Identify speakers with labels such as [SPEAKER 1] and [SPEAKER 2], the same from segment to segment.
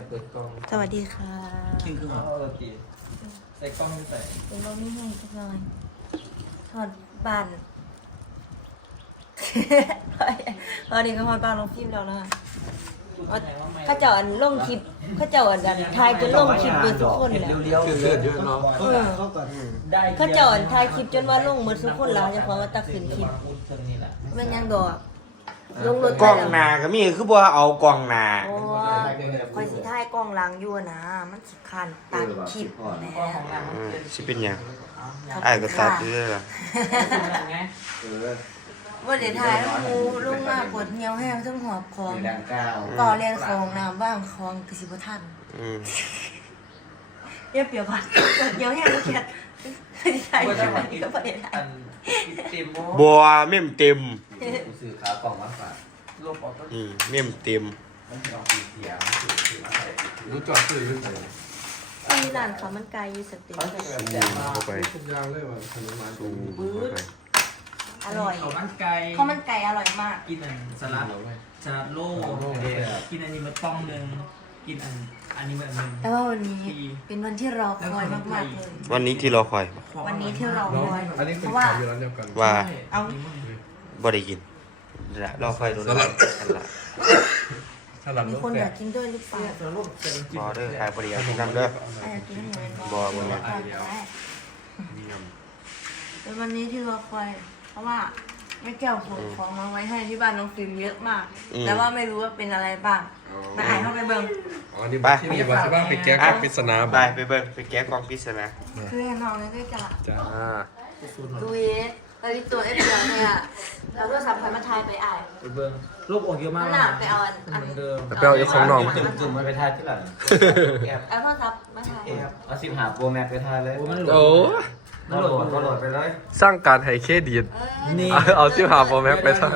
[SPEAKER 1] เปิดกล้อง
[SPEAKER 2] สวัสดีค่ะ
[SPEAKER 1] คิงคือหัวตีใส่กล้องไม่ใส่
[SPEAKER 2] เป็นเราไม่ให้สักหน่อยถอดบานตอนนี้ก็ถอดบานลงฟิล์มแล้วนะข้าเจ้าอันลงคลิปข้าเจ้าอันทายจนลงคลิปไปทุกคนแล้ว
[SPEAKER 1] เลี้ยวๆเยอะเนาะได้
[SPEAKER 2] ข้าเจ้าอันทายคลิปจนว่าลงหมดทุกคนแล้วจะเพราะว่าตัดสินคลิปมันยังดอกลงรถ
[SPEAKER 3] กล้องหน้าก็มีคือบ่เอากล้องหน้า
[SPEAKER 2] โอ้คอยสิท้ายกล้องหลังอยู่นะมันสิคันตัดคลิปแหม
[SPEAKER 3] สิเป็นหยังอ้ายก็ตัดอยู่เด้อล่ะ
[SPEAKER 2] ว่าเดี๋ยวถ่ายแล้วมูลุงมาปวดเหี่ยวแห้งทั้งหอบของ
[SPEAKER 1] ดังก้าว
[SPEAKER 2] ก่อเรียนของน้ำบ้างของกสิบทัน เรียบเปียกพัดปวดเหี่ยวแห้งลูกแคทถ่ายคลิปนี้ก็ประเด็นถ่าย
[SPEAKER 3] บัวเม่มเต็ม
[SPEAKER 1] สื่อขากล่องมาฝากลบออกก็
[SPEAKER 3] เม่มเต็ม
[SPEAKER 1] มันเอาสีเขียวสื่อมาใส่รู้จอดสื่อยุ่งเลย
[SPEAKER 2] มีร้านข้าวมันไก่อยู่สติ
[SPEAKER 3] เข้าไป
[SPEAKER 4] ทุกอย่างเลยว่ะขนมมัน
[SPEAKER 3] เข้าไป
[SPEAKER 2] อร่อย
[SPEAKER 5] ข้าวมันไก่
[SPEAKER 2] ข้าวมันไก่อร่อยมาก
[SPEAKER 5] กินอันสลัดโล่กินอันนี้มันป้องหนึ่งกินอันนี้มันหนึ่ง
[SPEAKER 2] แต่ว่าวันนี้เป็นวันที่รอคอยมากๆเลย
[SPEAKER 3] วันนี้ที่รอคอย
[SPEAKER 2] วันนี้ที่รอคอย
[SPEAKER 4] อันนี้
[SPEAKER 2] เพ
[SPEAKER 4] เป็น
[SPEAKER 2] ราะว่า
[SPEAKER 4] ข่าวอยู่ร้านเดียวกัน
[SPEAKER 3] ว่า
[SPEAKER 2] เอา
[SPEAKER 3] บ่ได้กินละรอคอยโดนละอันละ
[SPEAKER 4] สลับ
[SPEAKER 2] มี
[SPEAKER 4] ลูก
[SPEAKER 2] คน
[SPEAKER 4] แฝ
[SPEAKER 2] อยา
[SPEAKER 4] ด
[SPEAKER 2] กกินด้วยหรือเปล่า
[SPEAKER 3] บ่เด้อขายบ่ได้อยากกินน้ำเด้อ
[SPEAKER 2] อยากกินเหมือน
[SPEAKER 3] บ่บ่แม่น
[SPEAKER 2] เป็นวันนี้ที่รอคอย เพราะว่าแม่แก้วส่งของมาไว้ให้ที่บ้านน้องฟิล์มเยอะมาก แต่ว่าไม่รู้ว่าเป็นอะไรบ้างมาอ่านเข้าไปเบิ่ง
[SPEAKER 4] อ๋อนี่บ้านที่นี่บ้านที่บ้านไปแก้กล้องปริศนา
[SPEAKER 3] ไปไปเบิ่งไปแก้กล่องปริศนา
[SPEAKER 2] คือให้น้องเลยด้วยกัน
[SPEAKER 4] จ้า
[SPEAKER 2] ดูเยสตอนนี้ตัวเอฟเอเนี่ยเราก็สับพันมาทายไปอ่าน
[SPEAKER 5] เบิ้งลบออกเยอะมาก
[SPEAKER 2] นั่นน่ะไปเอาอัน
[SPEAKER 5] เหมือนเดิม
[SPEAKER 4] ไปเอาอีกของน้องมา
[SPEAKER 1] จุ่มมาไปทายที่หลัง
[SPEAKER 2] เอาโทรศัพท์มาทาย
[SPEAKER 1] เอาสิบหาโปรแม็กไปทายเลย
[SPEAKER 5] โอ้มันหลุด
[SPEAKER 4] โอ้
[SPEAKER 1] ก็โหลดไปเลย
[SPEAKER 4] สร้างการให้เครดิต
[SPEAKER 5] นี่
[SPEAKER 4] เอาที่หาโปรแม็กไปถ่าย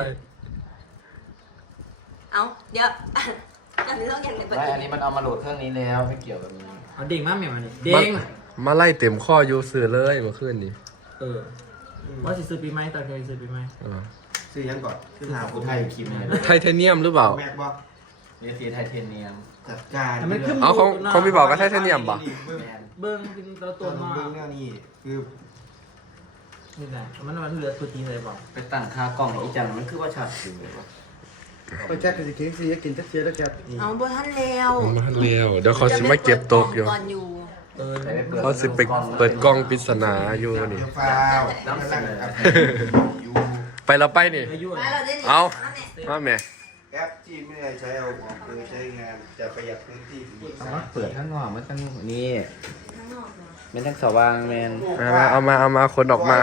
[SPEAKER 2] เอาเดี๋ยวอันนี้ต้องยังไง
[SPEAKER 1] ไม่อันนี้มันเอามาโหลดเครื่องนี้แล้วไม่เกี่ยวกับนี้
[SPEAKER 5] เอาเด้งมากเหมียวมันเด้ง
[SPEAKER 4] มาไล่เต็มข้อยูซื้อเลยเมื่อคืนนี้
[SPEAKER 5] ว่าสิซื้อปีใหม่ตอนเคยซื้อปีใหม่
[SPEAKER 1] ซื้อยังก่อนซื้อหาผู้ไทยคิมเลย
[SPEAKER 4] ไทเทเนียมหรือเปล่า
[SPEAKER 1] แม็กบอกเวทีไทเทเนียมจัดการ
[SPEAKER 4] เอาของพี่บอกก็ไทเทเนียมป่ะ
[SPEAKER 5] เบิ้งเป็นตัวมา
[SPEAKER 1] เบื้องเนี่ยนี่คือ
[SPEAKER 5] นี่แหละมันเหลือตัวจริงเลยบอก
[SPEAKER 1] ไปตั้งค่ากล้องอีจังมันคือว่าฉากสื่อเลยว่ะ
[SPEAKER 6] ไปแจ็คกับสิเค้กสิกินจักเชียร์แล้วแก
[SPEAKER 2] เอาบนท่านเร็ว
[SPEAKER 4] มาเร็วเดี๋ยวเขาสิมาเก็บตกอยู่
[SPEAKER 2] ก่อนอยู่
[SPEAKER 4] เขาสิไปเปิดกล้องปริศนาอยู่นี่
[SPEAKER 6] ฟาวน้ำเสนอ
[SPEAKER 4] ไปแล้วไปนี่
[SPEAKER 5] อายุ
[SPEAKER 2] มาเราได้
[SPEAKER 4] เอา มาแม่
[SPEAKER 6] แอปที่ไม่ได้ใช้เอาของคือใช้งานจะประหยัดพื้นที่
[SPEAKER 1] มันเปิดข้างนอกมันตั้งนี่
[SPEAKER 2] ข้างนอกเหรอ
[SPEAKER 1] มันตั้งสว่างแมน
[SPEAKER 4] เอามาคนออกมา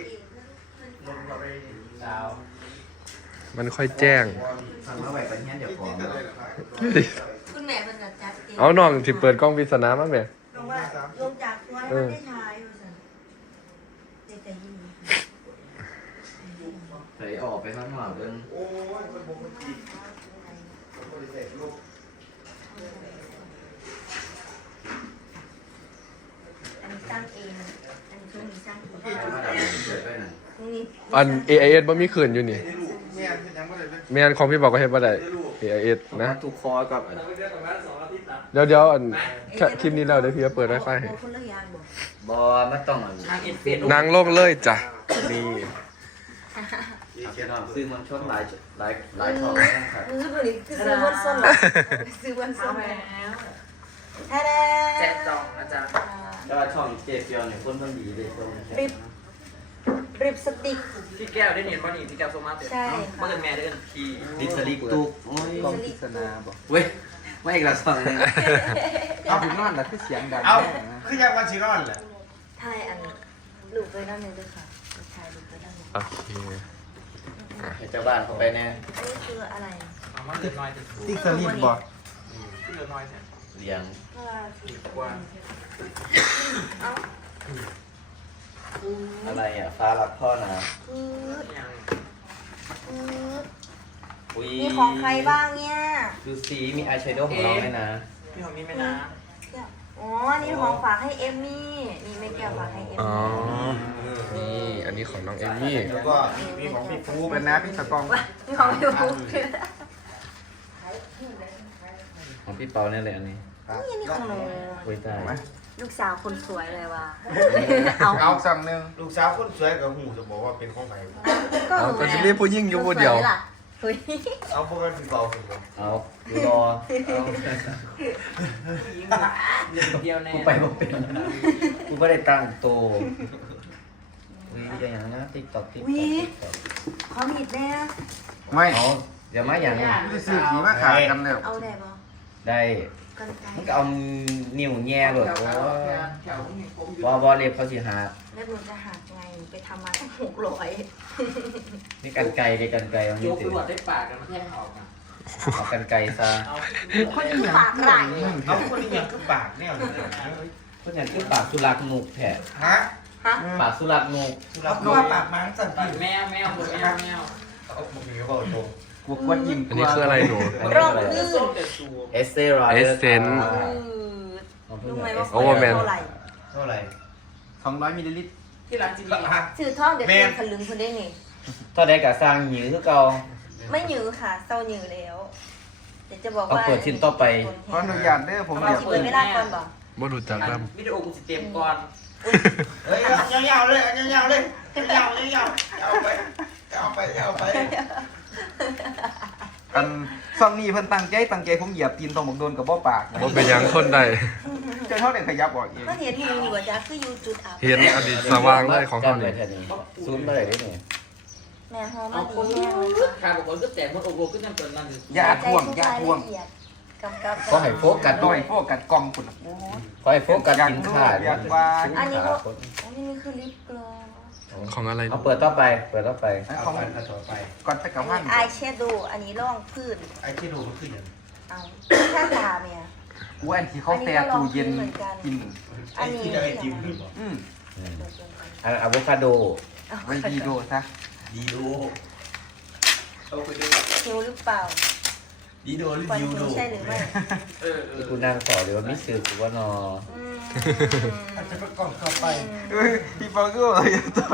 [SPEAKER 4] มันค่อยแจ้ง
[SPEAKER 1] สั่งมาไว้ตอนนี้เดี๋ยวของ
[SPEAKER 2] คุณแม่เป็นจัดเอง
[SPEAKER 4] เอาน้องที่เปิดกล้องปริศนามาแม่
[SPEAKER 2] ลงว่าลงจากตัวให้มันได้ใช้อยู่สิใจยิน
[SPEAKER 1] ใส่ออกไปข้างนอกเดิน
[SPEAKER 6] โอ้ยมันปกติมันบริเวณลูก
[SPEAKER 2] อันนี้สร้างเองอันนี้ช่วงนี้สร้างเอง
[SPEAKER 1] เปิดไปหน่อย
[SPEAKER 2] พรุ่งนี้
[SPEAKER 4] อัน AIS บ่มีคืนอยู่นี่
[SPEAKER 6] ได้ลูกแม่ยังไม่ได้เล่น
[SPEAKER 4] แม่นของพี่บอกก็เฮ็ดบ่ได้ AIS นะ
[SPEAKER 1] ถูกคอกับ
[SPEAKER 4] เดี๋ยวอันแค่คลิปนี้แล้วเดี๋ยวพี่จะเปิด Wi-Fi ให้
[SPEAKER 2] คนละอย่างบอก
[SPEAKER 1] บอไม่ต้อง
[SPEAKER 5] ทางเอฟเฟ
[SPEAKER 4] นางโลกเลยจ้ะ นี่
[SPEAKER 1] เขียนซื้อมันช่วงหลายช่องนะครับ
[SPEAKER 2] ซื้อบริคือซื้อบนส้นหรอซื้อบนส้นแท้แท้
[SPEAKER 5] แจกจองนะจ๊ะ
[SPEAKER 1] แล้วช่องเจเปียวเนี่ยคนมันดีเลยช่วง
[SPEAKER 2] ริบริบสติก
[SPEAKER 5] พี่แก้วได้เห็นว่านี่พี่แก้วโซมาเตะ
[SPEAKER 2] ใช่
[SPEAKER 5] เมื่อแม่ได้กันที
[SPEAKER 1] ดิสลิกตุกโอ้ย
[SPEAKER 6] กล้องปริศนาบอก
[SPEAKER 1] เว้ยไม่อีกละช่องนึง
[SPEAKER 6] เอาผมนอนแล้วคือเสียงดังเอาคือยังวันชิรอนแหละ
[SPEAKER 2] ทายอันลูกไปด้านหนึ่งด้วยค่ะทายลูกไปด้านหนึ่ง
[SPEAKER 4] โอเค
[SPEAKER 1] ให้เจ้าบ้านเขาไปแน่
[SPEAKER 2] อันนี้คืออะไร
[SPEAKER 5] เอามาเหลือน้อยแต่
[SPEAKER 6] ติ๊กสลิปบอก
[SPEAKER 5] เหลือน้อยแท้
[SPEAKER 1] เลี้ยง
[SPEAKER 5] กว่า
[SPEAKER 2] เอ้า
[SPEAKER 1] อะไรอ่ะฟ้ารักพ่อนะ
[SPEAKER 2] อืด
[SPEAKER 5] อย่าง
[SPEAKER 2] อืด
[SPEAKER 1] อุ้ย
[SPEAKER 2] มีของใครบ้างเนี่ย
[SPEAKER 1] ดูสีมีอายแชโดว์ของเราไหมนะ
[SPEAKER 5] พี่ของนี้ไม่นะ
[SPEAKER 2] อ๋อนี่ของฝากให้เอมมี่นี่ไม่แก้วฝากให้เอม
[SPEAKER 4] อ๋อ
[SPEAKER 2] มี่
[SPEAKER 4] นี่ อันนี้ของน้องเอมมี่
[SPEAKER 6] แล้วก็มีของพี่ฟูเป็นนะพี่สกอง
[SPEAKER 2] นี่ของพี่ฟู
[SPEAKER 1] โอ้ของพี่เปาเนี่ยเลยอันนี้
[SPEAKER 2] นี่นี่ของหนู
[SPEAKER 1] โอ้ยตาย
[SPEAKER 2] ลูกสาวคนสวยเลยว่ะ
[SPEAKER 4] เอาสั่งหนึ่ง
[SPEAKER 6] ลูกสาวคนสวยกับหูจะบอกว่าเป็นของใคร
[SPEAKER 2] ก็
[SPEAKER 4] เอาก็จะเรียกผู้ยิ่งอยู่ผู้เดียว
[SPEAKER 2] เฮ้ย
[SPEAKER 6] เอาพวกกันถึงเบาถึงเบา
[SPEAKER 1] เอาดูรอเอา
[SPEAKER 5] เดียวแน่
[SPEAKER 1] กูไปบ่เป็นกูไม่ได้ตั้งโตวิ่งอย่างนะติ๊กต็อกติ๊กต็อก
[SPEAKER 2] ขอมีดแน่
[SPEAKER 4] ไม่
[SPEAKER 1] เอาอย่ามาอย่างนี้
[SPEAKER 4] ไม่ได้ซื้อผีมาขายกันแล้ว
[SPEAKER 2] เอาได้ปะ
[SPEAKER 1] ได้
[SPEAKER 2] กันไกล
[SPEAKER 1] มันก็เอานิ้วแง่เลยโอ้บอเล็บเขาสิหา
[SPEAKER 2] แล้วหนูจะหักไงไปทำมาตั้ง600
[SPEAKER 1] นี่กันไกลเลยกันไกลเอา
[SPEAKER 5] โย
[SPEAKER 1] นี่
[SPEAKER 5] ก
[SPEAKER 1] สิ
[SPEAKER 5] ตรวจได้ปากกันแท่งออกอ่ะ
[SPEAKER 1] เอากันไกลซะ
[SPEAKER 5] เอา
[SPEAKER 2] คนนี้ปากไหล
[SPEAKER 6] เอาคนนี้อย่างคือปากเนี่ย
[SPEAKER 1] เพราะฉะนั้นคือปากสุรักมุกแผล
[SPEAKER 6] ฮะ
[SPEAKER 2] ฮะ
[SPEAKER 1] ปากสุรักมุก
[SPEAKER 6] เอาตัวปากมันสั่น
[SPEAKER 5] ปา
[SPEAKER 6] พี่
[SPEAKER 5] กแมวแมว
[SPEAKER 6] เอาบุกนี้ก็บอกตรง
[SPEAKER 4] กลัวกวนยิ้มอันนี้คืออะไรหนู
[SPEAKER 2] ร่องลื่
[SPEAKER 5] ส้ม
[SPEAKER 2] น
[SPEAKER 5] แต่สูง
[SPEAKER 1] เอสเซอร์
[SPEAKER 4] Essence
[SPEAKER 2] รู้ไหมว่า
[SPEAKER 4] โอเวอร์แมน
[SPEAKER 2] เท่าไหร่
[SPEAKER 6] เท่าไหร่
[SPEAKER 4] 200มิลลิลิตร
[SPEAKER 5] ที่ร้านจีนี
[SPEAKER 2] สื่อท่องเด็ดเป็นขลึงคนได้นี่
[SPEAKER 1] ตอนใดกับสร้างหยือคือเก่า
[SPEAKER 2] ไม่หยือค่ะเศร้าหยือแล้วเดี๋ยวจะบอก
[SPEAKER 1] เอา
[SPEAKER 2] ว่า
[SPEAKER 1] เปิดชิ้นต่อไป
[SPEAKER 4] ขออนุญาตเด้อผม
[SPEAKER 2] เรา
[SPEAKER 4] เดี๋ยว
[SPEAKER 2] สิเปิดไม่ได้ก่อนบอก
[SPEAKER 4] บ่รู้จักน
[SPEAKER 5] วิดีโอกูสิเต็มก่อน
[SPEAKER 6] เฮ้ยยาวๆเลยยาวๆเลยยาวๆเอาไปเอาไป
[SPEAKER 7] อันซ่องนี้เพิ่นตั้งใจผมเหยียบตีนตรงบักโดนกับบ่ปากนะ
[SPEAKER 4] บ่เป็นหยังคนใด
[SPEAKER 7] เจ้าเท่าเด็กขยับออกเอง
[SPEAKER 2] ก็เห็นมึงอยู่ว่าจ้าคืออยู่จุดอับ
[SPEAKER 4] เห็นอดีตสว่างเลยของเขา
[SPEAKER 1] เล
[SPEAKER 4] เนี่ย ย
[SPEAKER 1] แค่นี้ซูมเลยได้เนี่ย
[SPEAKER 2] แม่หอม
[SPEAKER 5] เอา
[SPEAKER 2] มา
[SPEAKER 5] ค
[SPEAKER 2] ดี
[SPEAKER 5] น
[SPEAKER 2] แห้งเลยค่ะ
[SPEAKER 5] ขาบอกว่าก็แต่มันโอ้โหก็ยังเป็นนั่น
[SPEAKER 7] อย่าท่วงอย่าท่วง
[SPEAKER 2] กำกับ
[SPEAKER 1] ก็ให้โฟกัส
[SPEAKER 7] ด้
[SPEAKER 1] ด้
[SPEAKER 7] ว
[SPEAKER 1] วย ย
[SPEAKER 7] พวกกัดกล้องคุณน่ะ
[SPEAKER 1] ก็ให้โฟกัสกินขาด
[SPEAKER 2] อันนี้ก็อันนี้คือลิปกลอส
[SPEAKER 4] ของอะไร
[SPEAKER 1] เอาเปิดต่อไปเปิดต่อไป
[SPEAKER 7] อัน
[SPEAKER 6] เอา
[SPEAKER 7] ของ
[SPEAKER 6] ไปต่อไป
[SPEAKER 7] ก่อนไปกับ
[SPEAKER 2] อั
[SPEAKER 7] ว่าน
[SPEAKER 2] นี้อายแชโดว์อันนี้ร่องพื้น
[SPEAKER 6] ไอ้ที่ดูมันขึ้นอย่าง
[SPEAKER 2] เอาแค่ตาเนี่ย
[SPEAKER 7] กูอันที่เขาแซ่ตู้เย็นกิน
[SPEAKER 6] ไอ้ที่ได้จิ้มหรือเปล่า
[SPEAKER 7] อืม
[SPEAKER 1] อันอะโวคาโด
[SPEAKER 7] ไว้ดีโดซะ
[SPEAKER 6] ดีโดเอาไปดู
[SPEAKER 2] หิวหรือเปล่า
[SPEAKER 6] ดีโดหรือ
[SPEAKER 2] ควัน
[SPEAKER 6] ยู
[SPEAKER 2] หิ
[SPEAKER 6] โด
[SPEAKER 2] วใช่หรือไม่
[SPEAKER 1] ที่กูนั่งสอหรือว่ามิสือกูว่านอ
[SPEAKER 6] อาจจะประกอบเข้าไป
[SPEAKER 7] เอ้ยพี่เปาก็อะไรตอน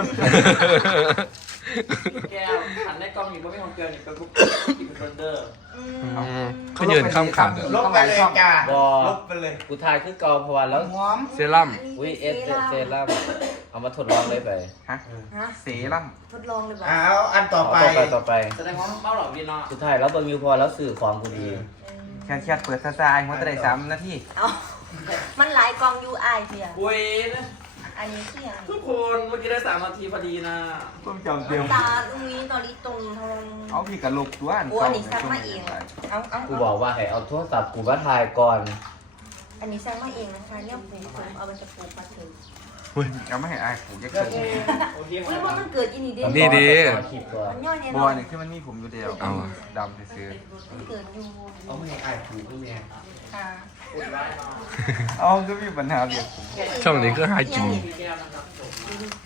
[SPEAKER 5] แก้วหันได้กล้องอยู่ก็ไม่ของเกลือนี่เป็นพวกกินเบอร์เดอร์
[SPEAKER 4] เขายืนข้ามขาด
[SPEAKER 6] ลบไปเลยจ้าลบไปเลย
[SPEAKER 1] กูทายคือเกาเพราะว่าแล้ว
[SPEAKER 6] หอม
[SPEAKER 4] เซรั่ม
[SPEAKER 1] อุ้ยเอสเซรั่มเอามาทดลองเลยไป
[SPEAKER 7] ฮะ
[SPEAKER 2] ฮะ
[SPEAKER 7] เซรั่ม
[SPEAKER 2] ทดลองเลยบ่
[SPEAKER 6] เอาอันต่อไป
[SPEAKER 1] ต่อไป
[SPEAKER 5] แสดงว่าเมาหลอกดีเนาะ
[SPEAKER 1] สุดท้ายแล้วเบิ่งอยู่พอแล้วสื่อของกูดี
[SPEAKER 7] แค่เปิดซาซาหัวตะได้3 นาที
[SPEAKER 2] เอามันหลายกอง UI เพีย
[SPEAKER 5] เว้ย
[SPEAKER 2] อันนี้คืออย่าง
[SPEAKER 5] ทุกคนเมื่อกี้ได้3 นาทีพอดีนะ
[SPEAKER 7] ผมจำเดียว
[SPEAKER 2] ตาตรงนี้ตอนนี้ตรงทอง
[SPEAKER 7] เอาพี่กระลกตัวอัน
[SPEAKER 2] โอ้อันนี้ซักมาเองเอา
[SPEAKER 1] กูบอกว่าให้เอาโทรศัพท์กูมาถ่ายก่อน
[SPEAKER 2] อันนี้ซักมาเองนะคะเนี่ยปูผมเอาไปจะปูมาถึง
[SPEAKER 7] เอาไม่ให้อายกูจะ
[SPEAKER 5] ก็
[SPEAKER 7] เกิด
[SPEAKER 5] โอเค
[SPEAKER 2] อุ้ยว่ามันเกิดอีนี่เด้
[SPEAKER 4] นี่ดี
[SPEAKER 1] คลิปก่อน
[SPEAKER 2] มันย่อยแน่น
[SPEAKER 7] บั
[SPEAKER 2] อ
[SPEAKER 7] วน นี่คือมันมีผมอยู่เดียว
[SPEAKER 4] เอาอะ
[SPEAKER 7] ดำซื้อ
[SPEAKER 2] มันเกิดอยู่
[SPEAKER 6] เอาไม่ให้อายถูกไม่แน่
[SPEAKER 2] ค่ะ
[SPEAKER 5] อุดไว้เนาะ
[SPEAKER 7] เอาก็มีปัญหาเรียกผม
[SPEAKER 4] ช่องนี้ก็หากิน
[SPEAKER 5] พี่แก้วนะครับจบ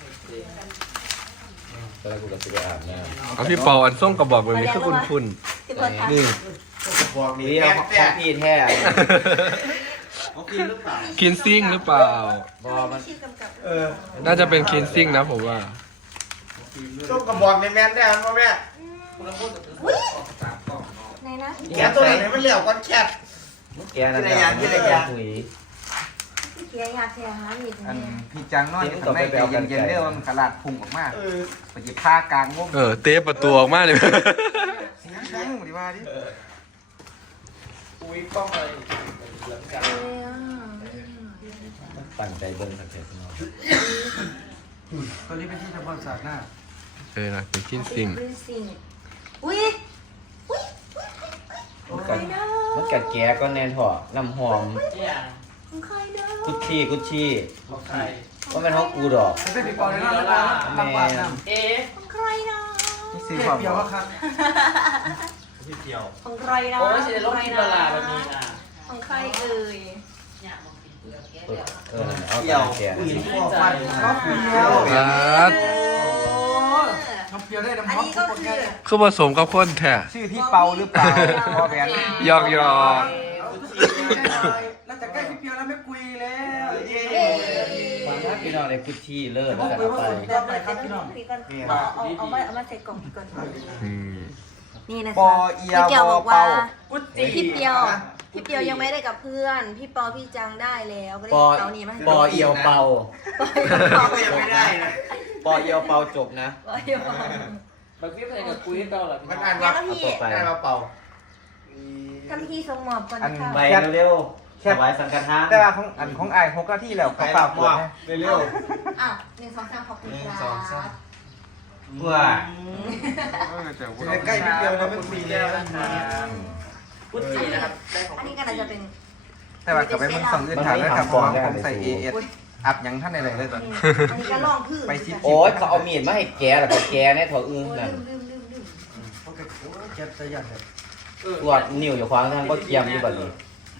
[SPEAKER 1] ตอนแรกกูก็จะไปอาบน้ำ
[SPEAKER 4] เอาพี่เปาอันส้มกระบอกแบบนี้คือคุณ
[SPEAKER 2] ที่คนทำ
[SPEAKER 4] นี่
[SPEAKER 6] บอกนี่
[SPEAKER 1] นี่เอาของพี่แท้
[SPEAKER 6] เขากินหรือเปล่า
[SPEAKER 4] คินซิ่งหรือเปล่า
[SPEAKER 1] บอมัน
[SPEAKER 2] ชื่อกำกับ
[SPEAKER 4] น่าจะเป็นคินซิ่งนะผมว่า
[SPEAKER 6] ส้มกระบอกในแมนได้ไหมแม่
[SPEAKER 5] คุณละพูดกับถึง3 กล่องเนาะ
[SPEAKER 2] ไหนนะ
[SPEAKER 6] แกตัวไหนมันเหลี่ยวก้อนแคท
[SPEAKER 1] แกนั่น
[SPEAKER 6] ที่ไหนยาง
[SPEAKER 1] คุย
[SPEAKER 2] เคียอยากเคียหามีด
[SPEAKER 7] อัน
[SPEAKER 2] เนี่ย
[SPEAKER 7] พี่จังนอนอยู่ข้างในใจเย็นๆเด้อว่ามันกระลาดพุ่งออกมาไปหยิบผ้ากลางวง
[SPEAKER 4] เตะประตูออกมาเลย
[SPEAKER 7] เสียงดังดิว่าดิ
[SPEAKER 5] อุ้ยกล้องอะไรเหลืองกัน
[SPEAKER 1] ปั่นใจเบิ้งสักเทปเนาะ
[SPEAKER 7] ตัวนี้เป็นที่ทำความสะอาดหน้า
[SPEAKER 4] นะเป็นคินซิ่ง
[SPEAKER 2] อุ้ย
[SPEAKER 1] มันกัดแกก็แนนถอน้ำหอม
[SPEAKER 5] เนี่ย
[SPEAKER 2] ของใครเด้อ
[SPEAKER 1] กุชชี่
[SPEAKER 5] ของใคร
[SPEAKER 1] ก็เป็นห้องกูดอก
[SPEAKER 7] เป็นพี่ปอเลยนะ
[SPEAKER 1] แม่
[SPEAKER 5] เอ๊ะ
[SPEAKER 2] ของใครเด้อ
[SPEAKER 7] นี่ซื้อความเดียวครับ
[SPEAKER 6] พี่เที่ยว
[SPEAKER 2] ของใครเด้อ
[SPEAKER 5] โอ้ยเสียโลกที่ตลาดแบบนี้นะ
[SPEAKER 2] ของใครเอ่ย
[SPEAKER 1] เอา
[SPEAKER 6] เที่ยว
[SPEAKER 1] แก
[SPEAKER 6] ผู้หญิงพวกฟันเขาเที่ยว
[SPEAKER 4] ครับ
[SPEAKER 7] น้ำเปรี้ยวได้น้ำ
[SPEAKER 2] อัน
[SPEAKER 7] หอม
[SPEAKER 2] นี้ก็คือ
[SPEAKER 4] คือผสมกับคนแท้
[SPEAKER 7] ชื่อพี่เปาหรือเปล่าพ่อแบน
[SPEAKER 4] หยอก
[SPEAKER 7] น่าจะใกล้พี่เปรี้ยวแล้วไม่คุยแล้ว
[SPEAKER 1] ฟังนะพี่น้องในกุชชี่เลิศกันไป
[SPEAKER 2] เดี๋ยวไปครับพี่น้องเอามาใส่กล่องก่อน
[SPEAKER 4] อืม
[SPEAKER 2] นี่นะ
[SPEAKER 7] ปอ
[SPEAKER 2] คะ
[SPEAKER 7] เอีย
[SPEAKER 2] พี่เกียว
[SPEAKER 7] ว
[SPEAKER 2] บอก
[SPEAKER 7] เปา
[SPEAKER 2] ว่าพี่เปียวพี่เปียวยังไม่ได้กับเพื่อน พี่ปอพี่จังได้แล้วก็เลย
[SPEAKER 1] ปอ
[SPEAKER 2] เอานี่มาให้
[SPEAKER 1] ปอเอียวเปา
[SPEAKER 2] ปอเอียวเปา
[SPEAKER 6] ก็ยังไม่ได้นะ
[SPEAKER 1] ปอเอียวเปาจบนะ
[SPEAKER 2] ปอเอียวเปา
[SPEAKER 5] บางทีเพลงกับคุยให้เก่าหรอ
[SPEAKER 6] มันอ่าน
[SPEAKER 2] งั้
[SPEAKER 6] ว่าน
[SPEAKER 2] แล้วพี่
[SPEAKER 1] เอาต่อไป
[SPEAKER 6] อ่านว่าเป่า
[SPEAKER 2] ทำพิธีส่งมอบก่อนนะคะ
[SPEAKER 1] ไปเร็วๆถวายสังฆทาน
[SPEAKER 7] แต่ว่าของไอ้6 นาทีแล้วเขาฝากเปิดนะ
[SPEAKER 6] เร็ว
[SPEAKER 2] อ้าว1 2 3ขอบคุณครับ
[SPEAKER 1] เพื่อ
[SPEAKER 6] ใกล้ๆนิดเดียวนะไม่คุยแล้ว
[SPEAKER 5] พูดจีนะครับได้ของ
[SPEAKER 2] อันนี้ก็น่าจะเป็น
[SPEAKER 7] แต่ว่ากับไปมัน2 อื่นถามแล้วครับเพราะว่าผมใส่ AS อัพยังท่านใดเลยตอน
[SPEAKER 2] อันนี้ก็ล่องพื้น
[SPEAKER 7] ไปชิด
[SPEAKER 1] โอ้ยเขาเอามีดมาให้แกแล้วก็แกเนี่ยถอดอึ้ง
[SPEAKER 2] โอ้ย
[SPEAKER 1] นั่น
[SPEAKER 2] ลืม
[SPEAKER 6] โอเคโอ้เจ็บจะยันเลย
[SPEAKER 1] ตรวจนิ้วอยู่ขวางทางก็เกียมอยู่แบบนี้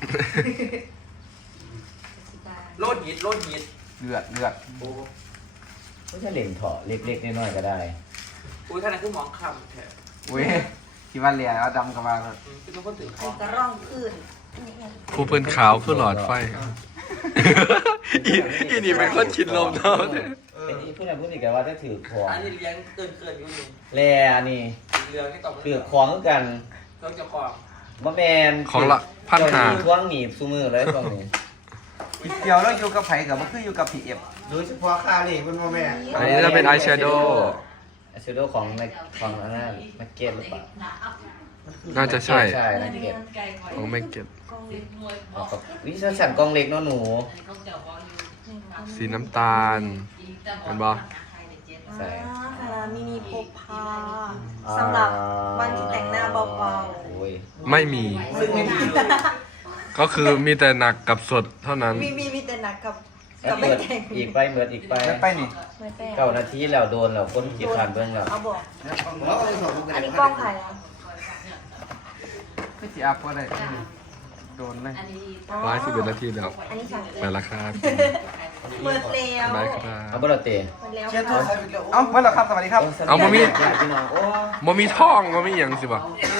[SPEAKER 5] โลดหิดโลดหิด
[SPEAKER 7] เลือด
[SPEAKER 1] ไม่ใช่เหล่งเถาะเล็กๆน้อยๆก็ได้
[SPEAKER 5] อุ้ยท่านนั้นคือหมองคำแท้
[SPEAKER 7] อุ้ยคิดว่าเรียว่าดำกับว่า
[SPEAKER 5] คือต้องคนตื่นค
[SPEAKER 2] อั
[SPEAKER 5] อน
[SPEAKER 2] นี้ก็ร่องพื้น
[SPEAKER 4] ผู้เพื่อนขาวคือหลอดไฟอีนี่เป็นคนคิดลมเนาะ
[SPEAKER 1] เป็นที่พูดอะไรพูดอีกแต่ว่าถ้าถือของ
[SPEAKER 5] อันนี้เลี้ยงเกินอยู่นี่
[SPEAKER 1] แลนี่
[SPEAKER 5] เลี้ยงให้ตอบ
[SPEAKER 1] ถือของคือกัน
[SPEAKER 5] เราจะความ
[SPEAKER 1] มะแมน
[SPEAKER 4] ของละพันหา
[SPEAKER 1] ช่วงหนีบซูมือเลยตรงนี้
[SPEAKER 7] เดียวแล้วอยู่กับไผ่กับมันคืออยู่กับ PF
[SPEAKER 6] โดยเฉพาะค่าเหล็กคุณพ่อแม่
[SPEAKER 4] อันนี้จะเป็นอายแชโดว์
[SPEAKER 1] อายแชโดว์ของในของอันนั้นมาเก็ตหรือเปล่า
[SPEAKER 4] น่าจะใช่
[SPEAKER 1] ใช่มาเก็ต
[SPEAKER 4] ของไม่เก็ต
[SPEAKER 1] เอากับวิชาฉันกองเล็กเนาะหนู
[SPEAKER 4] สีน้ำตาลเห็นบ่
[SPEAKER 1] ใส่
[SPEAKER 2] ค่ะมินิพกพาสำหรับวันที่แต่งหน้าเบา
[SPEAKER 1] โอ้ย
[SPEAKER 4] ไม่มี
[SPEAKER 1] ซึ่งไม่มี
[SPEAKER 4] ก็คือมีแต่หนักกับสดเท่านั้น
[SPEAKER 2] ๆมีแต่หนักกับ
[SPEAKER 1] แล้ว
[SPEAKER 2] ไม่
[SPEAKER 1] เปิด
[SPEAKER 2] แต่ง
[SPEAKER 1] อีกไปเปิดอีกไป
[SPEAKER 7] แล้วไปนี่
[SPEAKER 2] ไม่แป้ง
[SPEAKER 1] 9 นาทีแล้วโดนแล้วคนกี่คันเบิ่งแล้ว
[SPEAKER 2] เอาบอก
[SPEAKER 6] แล้วก็สอน
[SPEAKER 2] อันนี้กล้องถ่ายแล้ว
[SPEAKER 7] ไม่สิอัพก็ได้โดนเลย
[SPEAKER 4] 111 นาทีแล้ว
[SPEAKER 2] อันนี้สั่ง
[SPEAKER 4] ไปละครับ
[SPEAKER 2] เปิดแล้ว
[SPEAKER 4] บายครั
[SPEAKER 1] เอา
[SPEAKER 4] บ
[SPEAKER 1] บ่ล่ะเตะ
[SPEAKER 2] เปิดแล้ว
[SPEAKER 6] เชียร์ตัวใครอีกแล้ว
[SPEAKER 7] เอ้าเมื่อแล้วครับสวัสดีครับ
[SPEAKER 4] เอาบ่มี
[SPEAKER 1] พี่น้องโอ้
[SPEAKER 4] บ่มีท่องบ่มีหยังสิบ่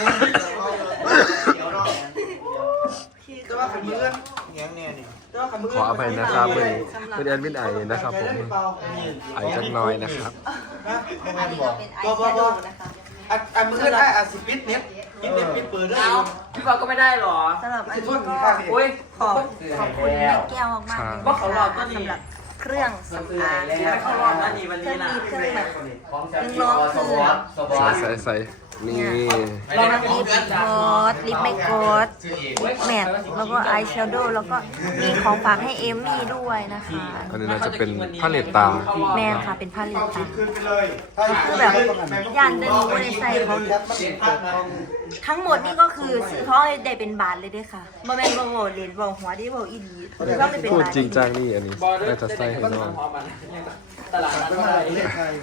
[SPEAKER 6] แต่ว่าขันมือยังเนี่ยนี่
[SPEAKER 4] ขออภัยนะครับเป็นแอดมินไอนะครับผมไอจักหน้อยนะครับ
[SPEAKER 6] นะพ่อ
[SPEAKER 2] อั
[SPEAKER 6] แม่
[SPEAKER 2] นนี้
[SPEAKER 6] บอ
[SPEAKER 2] ก็
[SPEAKER 6] ก
[SPEAKER 2] เป็นไอ
[SPEAKER 6] ก็
[SPEAKER 2] แช
[SPEAKER 6] ก็
[SPEAKER 2] โด
[SPEAKER 6] ก็
[SPEAKER 2] ว์นะคะ
[SPEAKER 6] อันมือได้อ่ะสิปิดเน็ตปิดเปิดได้
[SPEAKER 5] เอาพี่บอลก็ไม่ได้หรอ
[SPEAKER 2] สำหรับอันนี้ก็
[SPEAKER 5] โอ้ย
[SPEAKER 2] ขอบคุณแม่แก้วมากๆเลย
[SPEAKER 5] ว่าเขารอบก็ดี
[SPEAKER 2] สำหรับเครื่องสำอาง
[SPEAKER 5] ไม่เขารอบนะนี่วัน
[SPEAKER 2] เครื่
[SPEAKER 5] นี้
[SPEAKER 2] อง
[SPEAKER 5] นะ
[SPEAKER 2] ดีเครื่องแบบ
[SPEAKER 1] ของแซมมี่อสวอตสวอต
[SPEAKER 4] ใส่นี่
[SPEAKER 2] เรามาลิปกดลิปไม่กดแมทแล้วก็อายแชโดว์แล้วก็มีของฝากให้เอมมี่ด้วยนะคะ
[SPEAKER 4] อันนี้น่าจะเป็นพาเลตตา
[SPEAKER 2] แมนค่ะเป็นผ้าลิปตา
[SPEAKER 6] คืนไปเลย
[SPEAKER 2] คือแบบย่านเดินไม่ได้ใส่เขาทั้งหมดนี่ก็คือซื้อท้องได้เป็นบาทเลยด้วยค่ะบ่แม่นบ่โหเหรียญบ่หัวที่บ่อีหลีคือว่าไม่เป็น
[SPEAKER 4] พูด
[SPEAKER 2] บาท
[SPEAKER 4] จริงจังนี่อันนี้น่าจะใส่ให้น้อง
[SPEAKER 5] ตลาดนัด
[SPEAKER 6] เป็น
[SPEAKER 5] เท่า
[SPEAKER 6] อะ
[SPEAKER 5] ไห
[SPEAKER 6] ไร
[SPEAKER 5] ร่
[SPEAKER 6] เรียกใคร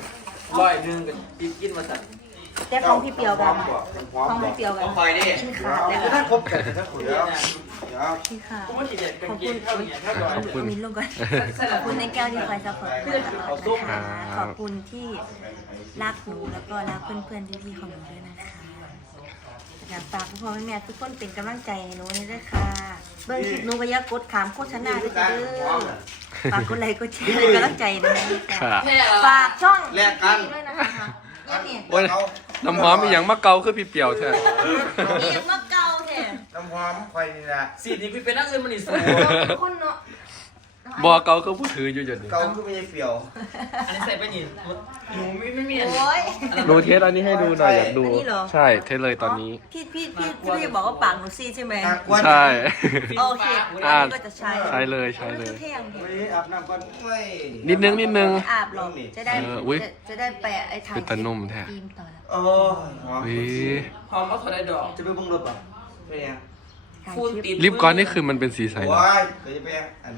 [SPEAKER 5] 100กับกินมาสั่น
[SPEAKER 2] แต่ของพี่เปียวกันของพี่เปียวกันกินขาดแล้ว
[SPEAKER 6] ถ้าครบกันถ้าขุยแล้ว
[SPEAKER 2] พี่ค่ะ
[SPEAKER 5] กูว่าทีเด็ดกันกินเท่านี้เท่า
[SPEAKER 4] ขอบคุณ
[SPEAKER 2] มินลงก่อนขอบคุณในแก้วที่คอยซัพพอร์ตตลอดนะคะขอบคุณที่รักหนูแล้วก็รักเพื่อนๆพี่ๆของหนูด้วยนะคะอยากฝากพ่อแม่ทุกคนเป็นกำลังใจให้หนูด้วยค่ะเบิ่งคลิปหนูก็อย่ากดขามโฆษณาด้วยจ้ะเด้อฝากกดไลค์กดแชร์เป็นกำลังใจด้วยนะ
[SPEAKER 4] ค่ะ
[SPEAKER 2] ฝากช่องด้วยนะคะนี่
[SPEAKER 4] โอ้ยน้ำหอมมีอย่างมะเกาคือพี่เปียวแท้
[SPEAKER 2] นี่ยังมาเก่าแท้
[SPEAKER 6] น้ำหอมไฟนี่แหละ
[SPEAKER 5] สีนี้พี่เป็นนักเรียนมันนี่สูง
[SPEAKER 2] คนเนาะ
[SPEAKER 4] บ่เกาคือผู้ถืออยู่จนนี้
[SPEAKER 6] เกาคือไม่ใช่เปียว
[SPEAKER 5] อันนี้ใส่ไปนี่หนูไม่มีอัน
[SPEAKER 2] โอ้ย
[SPEAKER 4] ดูเทสอันนี้ให้ดูหน่อยอยากดู
[SPEAKER 2] อันนี้เหรอ
[SPEAKER 4] ใช่เทสเลยตอนนี้
[SPEAKER 2] พี่บอกว่าปากหนูซีดใช่ไหม
[SPEAKER 6] น่ากลัว
[SPEAKER 4] ใช่
[SPEAKER 2] โอเคอันนี้ก็จะใช้
[SPEAKER 4] ใช่เลยใช่เลย
[SPEAKER 2] เท่ยังเห็น
[SPEAKER 6] เฮ้ยอาบน้ำก่อนเว้ย
[SPEAKER 4] นิดนึง
[SPEAKER 2] ไม่อาบหรอกจะได้
[SPEAKER 4] อุ๊ย
[SPEAKER 2] จะได้แปะไอ้ถ่าย
[SPEAKER 4] เป็นตานุ่มแท้
[SPEAKER 2] ฟิล์มต่อแล้ว
[SPEAKER 6] โอ้หอม
[SPEAKER 4] วิ
[SPEAKER 5] พร้อมเอาถอดได้ดอก
[SPEAKER 6] จะไปบังรถป่ะไม่ยัง
[SPEAKER 2] ถ่าย
[SPEAKER 5] ฟูน
[SPEAKER 2] คลิป
[SPEAKER 5] ติด
[SPEAKER 4] ลิปก้อนนี่คือมันเป็นสีใสเหรอ
[SPEAKER 6] ว้ายเดี๋ยวจะไปอัน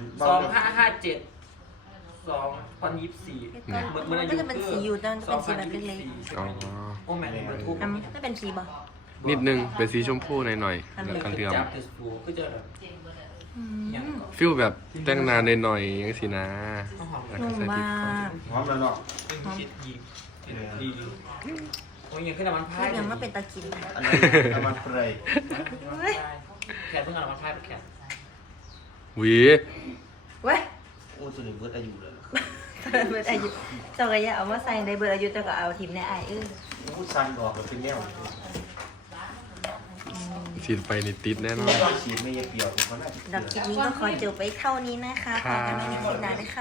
[SPEAKER 5] 2557
[SPEAKER 2] มันก็จะเป็นสีอยู่แต่มันเป็นสีแบบเล็ก
[SPEAKER 4] อ๋อ
[SPEAKER 5] โอ้แม่งมันทุก
[SPEAKER 2] ๆมันก็เป็นสีบ่
[SPEAKER 4] นิดนึงเป็นสีชมพูหน่อยๆแล้วก็เหลื่อม
[SPEAKER 5] จับติดสูคือจะแบบ อย่าง
[SPEAKER 4] ฟิลแบบแต่งหนานหน่อยๆอย่างสินะแล้วก็
[SPEAKER 2] นุ่ม
[SPEAKER 4] ใส่
[SPEAKER 2] มา
[SPEAKER 4] ลิปก่อน
[SPEAKER 2] ก
[SPEAKER 6] หอมแล้วเนาะ
[SPEAKER 5] คิดดีดีโอ้ยยังขึ้นน้ำมันพาย
[SPEAKER 2] ยังไม่เป็นตะกิน
[SPEAKER 6] อันนี้น้ำมันเปรย์
[SPEAKER 5] แขนเพิ่งเอาน้ำมันพายไปแขน
[SPEAKER 4] หวี
[SPEAKER 2] เว้ย
[SPEAKER 6] โอ้ตัวนี้เบิดอายุเลย
[SPEAKER 2] เบิดอายุเจ้าก็อย่าเอามาใส่ในเบิดอายุเจ้าก็เอาทีมในไอายเอ้ย
[SPEAKER 6] พูดสั้นออกแล้วเป็นแนว
[SPEAKER 4] ฉีดไปในติดแน่นอน
[SPEAKER 1] ฉีดไม่เปรี้ยวคนละ
[SPEAKER 2] ดอกคลิปนี้ก็ขอจบไปเท่านี้นะคะขอกันในคลิปหน้านะคะ